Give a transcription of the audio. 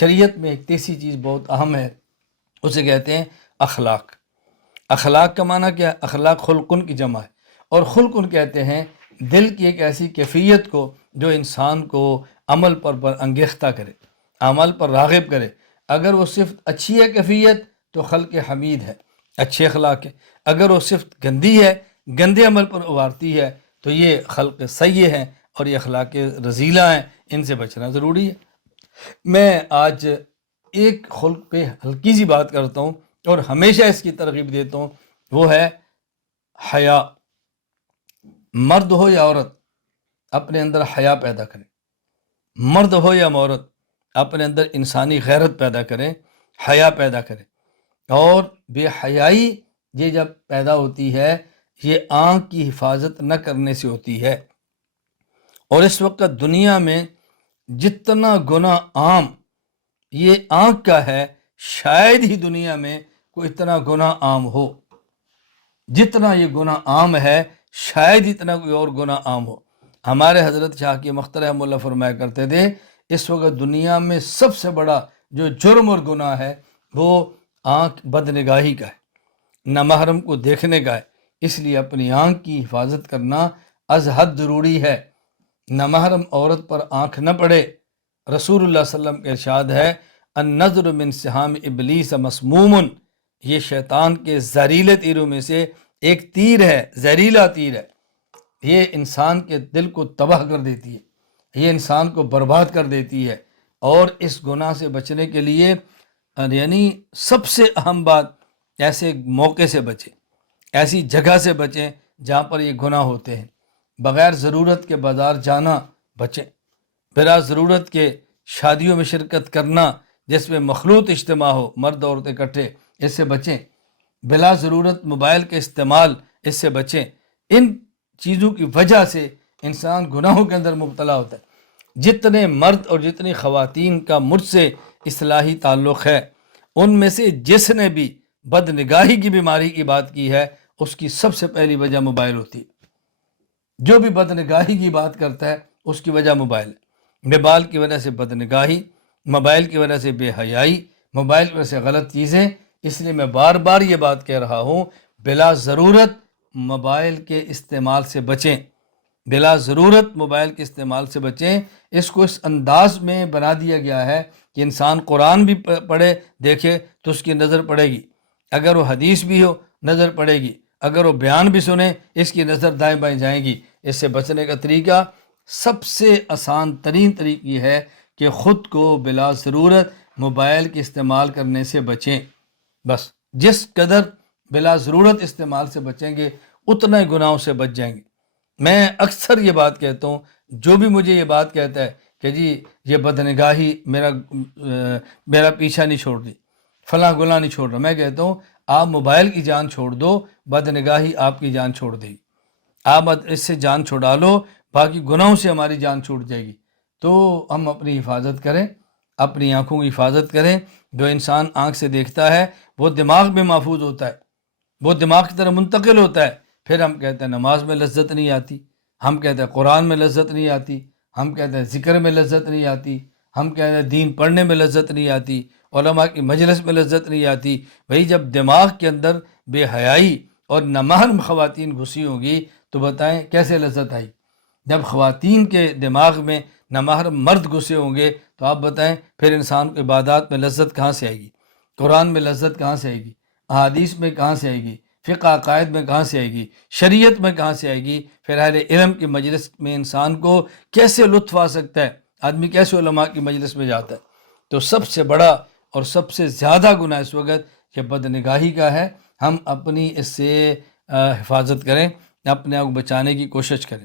شریعت میں ایک تیسری چیز بہت اہم ہے، اسے کہتے ہیں اخلاق۔ اخلاق کا معنی کیا ہے؟ اخلاق خلقن کی جمع ہے، اور خلقن کہتے ہیں دل کی ایک ایسی کیفیت کو جو انسان کو عمل پر انگیختہ کرے، عمل پر راغب کرے۔ اگر وہ صرف اچھی ہے کیفیت تو خلق حمید ہے، اچھے اخلاق ہے۔ اگر وہ صرف گندی ہے، گندے عمل پر ابھارتی ہے، تو یہ خلق سیئ ہے اور یہ اخلاق رذیلہ ہیں، ان سے بچنا ضروری ہے۔ میں آج ایک خلق پہ ہلکی سی بات کرتا ہوں اور ہمیشہ اس کی ترغیب دیتا ہوں، وہ ہے حیا۔ مرد ہو یا عورت اپنے اندر حیا پیدا کریں، مرد ہو یا عورت اپنے اندر انسانی غیرت پیدا کریں، حیا پیدا کریں۔ اور بے حیائی یہ جب پیدا ہوتی ہے یہ آنکھ کی حفاظت نہ کرنے سے ہوتی ہے، اور اس وقت دنیا میں جتنا گناہ عام یہ آنکھ کا ہے، شاید ہی دنیا میں کوئی اتنا گناہ عام ہو جتنا یہ گناہ عام ہے، شاید اتنا کوئی اور گناہ عام ہو۔ ہمارے حضرت شاہ کی مختار رحمہ اللہ فرمایا کرتے تھے اس وقت دنیا میں سب سے بڑا جو جرم اور گناہ ہے وہ آنکھ بدنگاہی کا ہے، نامحرم کو دیکھنے کا ہے۔ اس لیے اپنی آنکھ کی حفاظت کرنا از حد ضروری ہے۔ نامحرم عورت پر آنکھ نہ پڑے۔ رسول اللہ صلی اللہ علیہ وسلم کا ارشاد ہے النظر من سہام ابلیس مسموم، یہ شیطان کے زہریلے تیروں میں سے ایک تیر ہے، زہریلا تیر ہے۔ یہ انسان کے دل کو تباہ کر دیتی ہے، یہ انسان کو برباد کر دیتی ہے۔ اور اس گناہ سے بچنے کے لیے یعنی سب سے اہم بات ایسے موقع سے بچیں، ایسی جگہ سے بچیں جہاں پر یہ گناہ ہوتے ہیں۔ بغیر ضرورت کے بازار جانا بچیں، بلا ضرورت کے شادیوں میں شرکت کرنا جس میں مخلوط اجتماع ہو، مرد عورت اکٹھے، اس سے بچیں۔ بلا ضرورت موبائل کے استعمال، اس سے بچیں۔ ان چیزوں کی وجہ سے انسان گناہوں کے اندر مبتلا ہوتا ہے۔ جتنے مرد اور جتنی خواتین کا مجھ سے اصلاحی تعلق ہے، ان میں سے جس نے بھی بد نگاہی کی بیماری کی بات کی ہے اس کی سب سے پہلی وجہ موبائل ہوتی ہے۔ جو بھی بد نگاہی کی بات کرتا ہے اس کی وجہ موبائل ہے۔ موبائل کی وجہ سے بد نگاہی، موبائل کی وجہ سے بے حیائی، موبائل کی وجہ سے غلط چیزیں۔ اس لیے میں بار بار یہ بات کہہ رہا ہوں، بلا ضرورت موبائل کے استعمال سے بچیں، بلا ضرورت موبائل کے استعمال سے بچیں۔ اس کو اس انداز میں بنا دیا گیا ہے کہ انسان قرآن بھی پڑھے دیکھے تو اس کی نظر پڑے گی، اگر وہ حدیث بھی ہو نظر پڑے گی، اگر وہ بیان بھی سنے اس کی نظر دائیں بائیں جائیں گی۔ اس سے بچنے کا طریقہ سب سے آسان ترین طریقہ یہ ہے کہ خود کو بلا ضرورت موبائل کے استعمال کرنے سے بچیں۔ بس جس قدر بلا ضرورت استعمال سے بچیں گے اتنا ہی گناہوں سے بچ جائیں گے۔ میں اکثر یہ بات کہتا ہوں، جو بھی مجھے یہ بات کہتا ہے کہ جی یہ بدنگاہی میرا پیچھا نہیں چھوڑ دی، فلاں گناہ نہیں چھوڑ رہا، میں کہتا ہوں آپ موبائل کی جان چھوڑ دو، بدنگاہی آپ کی جان چھوڑ دے گی۔ آپ اس سے جان چھڑا لو، باقی گناہوں سے ہماری جان چھوٹ جائے گی۔ تو ہم اپنی حفاظت کریں، اپنی آنکھوں کی حفاظت کریں۔ جو انسان آنکھ سے دیکھتا ہے وہ دماغ میں محفوظ ہوتا ہے، وہ دماغ کی طرح منتقل ہوتا ہے۔ پھر ہم کہتے ہیں نماز میں لذت نہیں آتی، ہم کہتے ہیں قرآن میں لذت نہیں آتی، ہم کہتے ہیں ذکر میں لذت نہیں آتی، ہم کہتے ہیں دین پڑھنے میں لذت نہیں آتی، علماء کی مجلس میں لذت نہیں آتی۔ وہی جب دماغ کے اندر بے حیائی اور نامحرم خواتین گھسی ہوں گی تو بتائیں کیسے لذت آئی؟ جب خواتین کے دماغ میں نامحرم مرد گھسے ہوں گے تو آپ بتائیں پھر انسان کو عبادات میں لذت کہاں سے آئے گی؟ قرآن میں لذت کہاں سے آئے گی؟ احادیث میں کہاں سے آئے گی؟ فقہ عقائد میں کہاں سے آئے گی؟ شریعت میں کہاں سے آئے گی؟ پھر اہل علم کی مجلس میں انسان کو کیسے لطف آ سکتا ہے؟ آدمی کیسے علماء کی مجلس میں جاتا ہے؟ تو سب سے بڑا اور سب سے زیادہ گناہ اس وقت یہ بدنگاہی کا ہے۔ ہم اپنی اس سے حفاظت کریں، اپنے آپ کو بچانے کی کوشش کریں۔